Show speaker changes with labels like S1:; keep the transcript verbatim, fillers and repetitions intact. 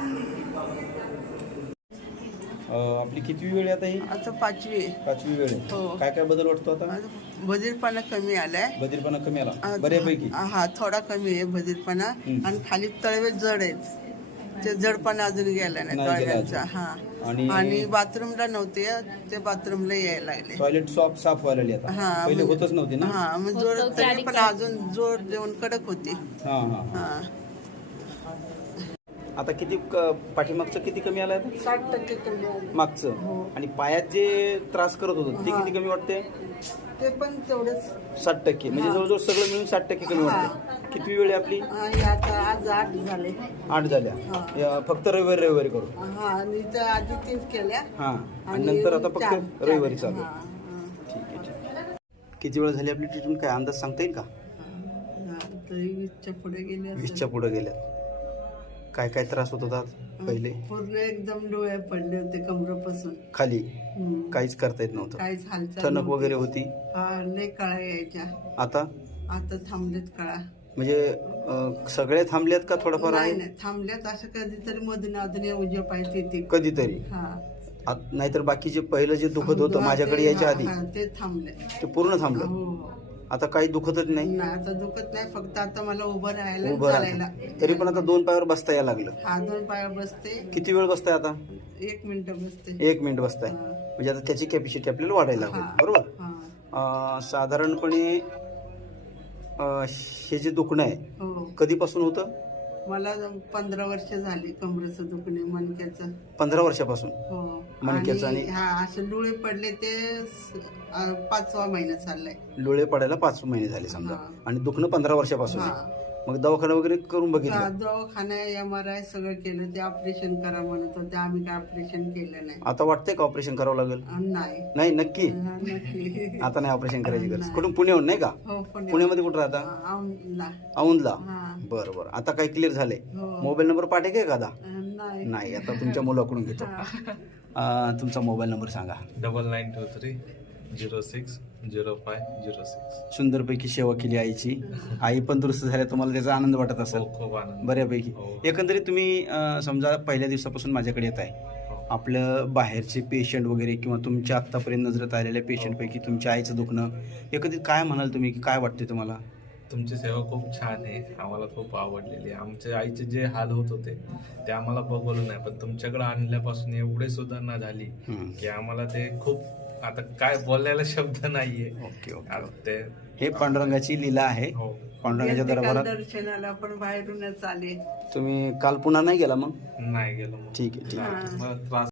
S1: आपली कितवी वेळ आहे आता ही?
S2: आता पाचवी आहे.
S1: पाचवी वेळ आहे.
S2: हो.
S1: काय काय बदल वाटतो आता?
S2: आता बधीरपणा कमी आलाय.
S1: बधीरपणा कमी आला
S2: आ-
S1: बऱ्यापैकी.
S2: हा थोडा कमी आहे बधीरपणा.
S1: हम्म.
S2: आणि खाली तळवे जड आहेत, ते जडपणा अजून गेला नाही
S1: नाही गेला
S2: तळव्यांचा.
S1: अजून.
S2: हा
S1: आणि
S2: आणि बाथरूमला नव्हते, ते बाथरूमला यायला लागले.
S1: टॉयलेट साफ साफ व्हायला लागली आता.
S2: हा
S1: पहिले
S2: म्हणजे-
S1: होतच नव्हती ना.
S2: हा मग जोर तरी पण अजून जोर देऊन कडक होती.
S1: हा हा
S2: हा
S1: आता किती क- पाठीमागचं किती कमी आलं आता?
S2: साठ टक्के कमी आले.
S1: मागचं.
S2: हो.
S1: आणि पायात जे त्रास करत होतं ते
S2: हा.
S1: किती कमी वाटते?
S2: ते पण तेवढंच.
S1: साठ टक्के म्हणजे
S2: हा.
S1: जवळजवळ सगळं मिळून साठ टक्के कमी
S2: हा.
S1: वाटते. किती वेळ आहे आपली?
S2: आणि आता आज आठ झाले.
S1: आठ झाल्या.
S2: हा.
S1: या, फक्त रविवारी रविवारी करू.
S2: हा आणि इथं आधी तीन केल्या.
S1: हा आणि नंतर आता
S2: चार-
S1: फक्त रविवारी
S2: चार-
S1: चालू.
S2: हा, हा.
S1: ठीक आहे ठीक आहे. किती वेळ झाली आपली ट्रीटमेंट काय अंदाज सांगता येईल का?
S2: हा, तरी वीसच्या पुढे गेले असेल.
S1: वीसच्या पुढे गेल्या. काय काय त्रास होत होता पहिले?
S2: पूर्ण एकदम डोळे पडले होते कमरेपासून
S1: खाली
S2: हम्म.
S1: काहीच करता येत नव्हतं.
S2: काहीच हालचाल
S1: ठणक
S2: नव्हती.
S1: वगैरे होती.
S2: हा लय कळा यायच्या.
S1: आता
S2: आता थांबलेत कळा.
S1: म्हणजे अं, सगळे थांबलेत का थोडंफार
S2: नाही
S1: आहे?
S2: नाही थांबल्यात. असं कधीतरी मधून अधून उजव्या पाहिजे येते.
S1: कधीतरी.
S2: हा
S1: आत- नाहीतर बाकीचे पहिलं जे दुखत होतं माझ्याकडे यायच्या
S2: हा,
S1: आधी
S2: हा, ते थांबले.
S1: ते पूर्ण थांबलं.
S2: हो
S1: आता काही दुखतच नाही.
S2: नाही आता दुखत नाही. फक्त आता मला उभं राहायला
S1: उभं
S2: चालायला.
S1: राहता. तरी पण आता दोन पायावर बसता यायला लागलं.
S2: हा दोन पाया बसते.
S1: किती वेळ बसताय आता?
S2: एक मिनिट बसते.
S1: एक मिनिट बसताय.
S2: हा.
S1: म्हणजे आता त्याची कॅपॅसिटी आपल्याला वाढायला लागेल.
S2: हा.
S1: बरोबर.
S2: हा.
S1: अं, साधारणपणे अं, हे जे दुखणं आहे
S2: हो
S1: कधीपासून होतं?
S2: मला पंधरा वर्ष झाली कमरेचं दुखणे मणक्याचं.
S1: पंधरा वर्षापासून.
S2: हो
S1: मणक्याचं
S2: आणि
S1: आणि-
S2: हा असे डोळे पडले ते स- आ, पाचवा महिना चाललाय.
S1: डोळे पडायला पाच महिने झाले समजा.
S2: हा.
S1: आणि दुखणं पंधरा वर्षापासून आहे.
S2: हा
S1: मग दवाखाना वगैरे करून
S2: का-
S1: बघितलं?
S2: दवाखाना एम आर आय सगळं केलं. ते ऑपरेशन करा म्हणत होते. आम्ही काय ऑपरेशन केलं नाही.
S1: आता वाटतंय का ऑपरेशन करावं लागेल?
S2: आ, नाही
S1: नाही नक्की.
S2: हा, नक्की.
S1: आता नाही ऑपरेशन करायची गरज.
S2: नाही.
S1: कुठून? पुण्याहून नाही का?
S2: हो पुणे-
S1: पुण्यामध्ये कुठं राहता?
S2: आ, औंधला.
S1: औंधला.
S2: हा.
S1: बरं बरं. आता काही क्लिअर झालंय?
S2: हो.
S1: मोबाईल नंबर पाठे का एखादा?
S2: आ, नाही
S1: नाही आता तुमच्या मुलाकडून घेतो.
S2: हा.
S1: अं, तुमचा मोबाईल नंबर सांगा.
S3: Double nine two three zero six zero five zero six.
S1: सुंदरपैकी सेवा केली आईची. आई पण दुरुस्त झाल्या, तुम्हाला त्याचा आनंद वाटत असेल
S3: हो खूप आनंद.
S1: बऱ्यापैकी.
S3: हो.
S1: एकंदरीत तुम्ही अं, समजा पहिल्या दिवसापासून माझ्याकडे येत आहे.
S3: हो.
S1: आपलं बाहेरचे पेशंट वगैरे किंवा तुमच्या आत्तापर्यंत नजरेत आलेल्या पेशंटपैकी तुमच्या आईचं दुखणं एकंदरीत काय म्हणाल तुम्ही, की काय वाटते तुम्हाला?
S3: तुमची सेवा खूप छान आहे. आम्हाला खूप आवडलेली आहे. आमच्या आईचे जे हाल होत होते ते आम्हाला बघवलं नाही, पण तुमच्याकडे आणल्यापासून एवढे सुधारणा झाली
S1: हम्म.
S3: की आम्हाला ते खूप, आता काय बोलायला शब्द नाहीये.
S1: Okay okay.
S3: आता ते
S1: हे पांडुरंगाची लीला आहे.
S3: हो
S1: पांडुरंगाच्या
S2: गेलते काल
S1: दरबारात
S2: दर्शनाला पण बाहेरूनच आले.
S1: तुम्ही काल पुन्हा नाही गेला मग?
S3: नाही गेलो मग.
S1: ठीक आहे ठीक आहे.
S3: मला त्रास